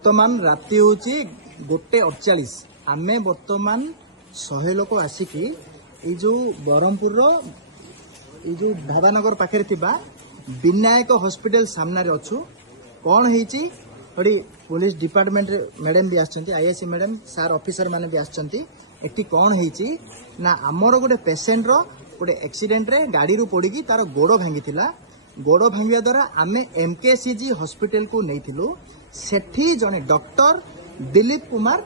बर्तमान राति हूँ 1:48 आम बर्तमान 100 लोक आसिकी जो ब्रह्मपुर जो ढाबानगर पाखे विनायक हॉस्पिटल सामने अच्छु कौन होती पुलिस डिपार्टमेंट मैडम भी आईएससी मैडम सार ऑफिसर माने भी आठी कौन होती ना आमर गोटे पेसेंट गोटे एक्सीडेंट रे गाड़ी रू पड़ी तार गोड़ भांगी गोड़ भांगा द्वारा आम एमकेसीजी हॉस्पिटल को नहीं सेठी जने डॉक्टर दिलीप कुमार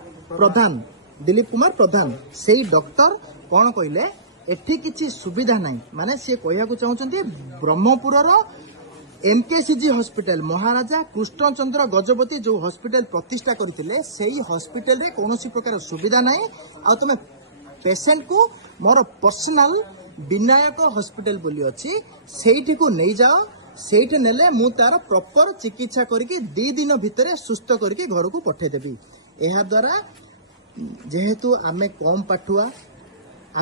प्रधान से डॉक्टर कौन कहले एठी किसी सुविधा नहीं माने सी कहया चाहते ब्रह्मपुर एमकेसीजी हॉस्पिटल महाराजा कृष्णचंद्र गजपति जो हॉस्पिटल प्रतिष्ठा करथिले सेही हॉस्पिटल रे कौनसी प्रकार सुविधा नहीं आ तुम पेशेंट को मोर पर्सनल विनायक हॉस्पिटल बोली अच्छी सेठी को नहीं जाओ सेठी नेले मु तार प्रॉपर चिकित्सा करके 2 दिन भितर सुस्थ करके घर को पठेदेवी एहा द्वारा जेहेतु आमे कम पाठुआ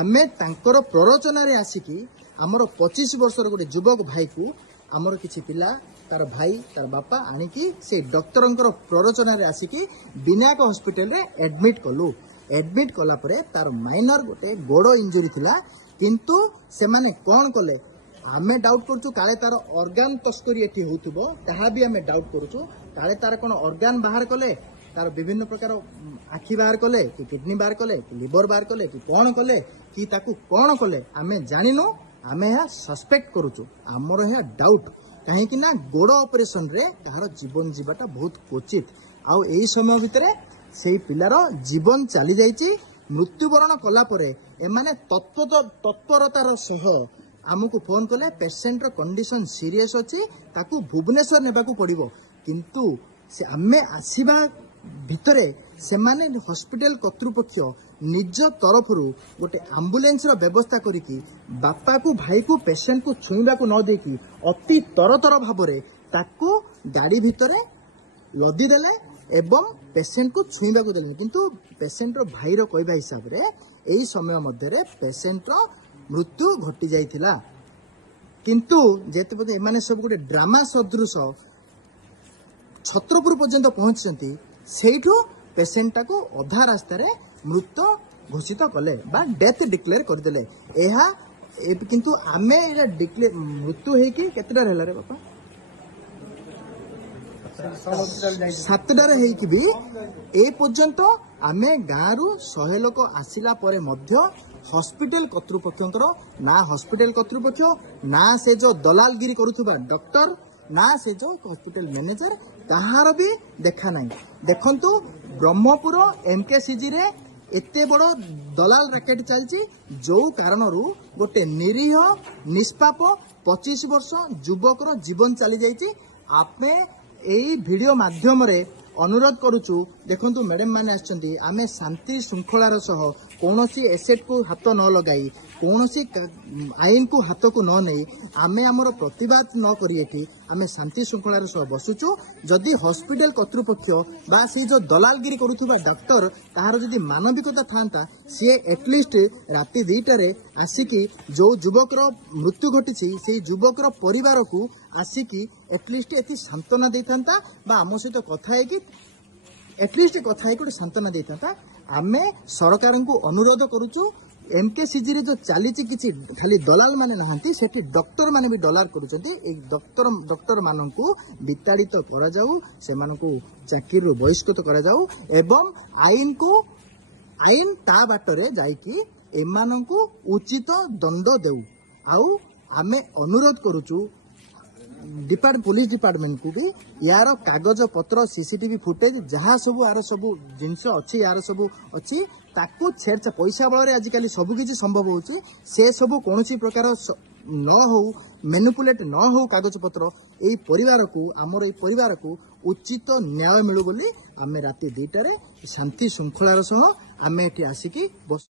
आमे तांकर प्ररोचना रे आसिकी हमर 25 वर्षर गोटे युवक भाई को हमर किछि पिला तार भाई तार बापा आनिकी से डॉक्टरंकर प्ररोचना रे आसिकी विनायक हॉस्पिटल रे एडमिट कला परे तार माइनर गोटे गोड़ इंजुरी थिला किंतु से माने कोन कले आमे डाउट करछु काले तार ऑर्गन तस्करी एठी होतबो ताहा भी आमे डाउट करछु काले तार कोन ऑर्गन बाहर कले तार विभिन्न प्रकार आखि बाहर कले कि किडनी बाहर कले कि लिवर बाहर कले कि कोन कले कि ताकू कोन कले आमे जानिनो आमे या सस्पेक्ट करूछु हमर या डाउट कहीं कि ना गोड़ ऑपरेशन रे तार जीवन जीवाटा बहुत क्वचित आउ एई समय भितरे सेई पिलार जीवन चली जाईची मृत्युवरण कला परे एमाने तत्परतार सह आमको फोन कले पेशेंट रो कंडीशन सीरियस अच्छी ताकू भुवनेश्वर नेबाकू पड़िबो किंतु से आमे आसीबा भितरे से माने हॉस्पिटल कर्तृपक्ष निज तरफ गोटे एम्बुलेंस रो व्यवस्था करिकी बापा को भाई को पेशेंट को छुईबा को न देकी अति तरतर भाबरे ताकू गाड़ी भितरे लदी देले एवं पेशेंट को छुईबा को देले किंतु पेशेंट रो भाई रो कहबा हिसाब रे एई समय मध्ये पेशेंट रो मृत्यु घटी जाइथिला किंतु जेते पते एमाने सब गोटे ड्रामा सदृश छत्रपुर पर्यंत पहुंचती सेठू पेशेंटा को अधा रास्ता रे मृत घोषित कले बा डेथ डिक्लेयर करदेले एहा किंतु आमे एरा डिक्लेयर मृत्यु हे कि केतडा रहला रे बापा 7टार हे कि भी ए पर्यंत आमे गारू 100 लोक आसिला परे मध्य हॉस्पिटल कर्तृपक्षर ना हॉस्पिटल कर्तृपक्ष ना से जो दलालगिरी करुवा डॉक्टर ना से जो हॉस्पिटल मैनेजर कहार भी देखा नहीं देखंतु ब्रह्मपुर एमकेसीजी रे एते बड़ दलाल रैकेट चलची जो कारण गोटे निरीह निष्पाप 25 वर्ष युवकर जीवन चली जाइए आपने यही वीडियो माध्यम रे अनुरोध करुचु देखंतु मैडम माने आछंती आमे शांति श्रृंखलार सह कौनसी एसेट को हाथ न लगाई कौनसी आईन को हाथ को न नहीं आमे हमर प्रतिवाद न करी एठी आमे शांति श्रृंखलार सह बसुचु जदि हॉस्पिटल कर्तृपक्ष बा से जो दलालगिरी करुथुबा डॉक्टर ताहार जदि मानविकता थांता सी एटलिस्ट राति 2टारे आसिकी जो युवकर मृत्यु घटी से युवकर परिवार को आसिकी एटलिस्ट एति सांत्वना देता बा आम सहित कथा है एटलिस्ट कथा है सांत्वना देता आमे सरकार को अनुरोध करुचु एमकेसीजी रे जो चली किसी खाली दलाल माने नहांती सेठी डॉक्टर माने भी डलार करुचंती एक डॉक्टर माननकू विताड़ित करा जाऊ से मानकू चाकरी बहिष्कृत करा जाऊ एवं आईन ता बाटरे जाईकी एमानकू उचित दंड देऊ आउ आमे अनुरोध करुचु पुलिस डिपार्टमेंट को भी यार कागज पत्र सीसीटीवी फुटेज जहाँ सब यार सब जिनस अच्छी यार सब अच्छी ताकू छेड़ पैसा बल आजिकल सबकि संभव होची से सब कौन प्रकार न हो मेनुपुलेट न हो कागज पत्र यही परिवार को आमर परिवार को उचित न्याय मिलू बोली आमे राति 2टारे शांति श्रृंखलार सह आमे एठी आसिकी बस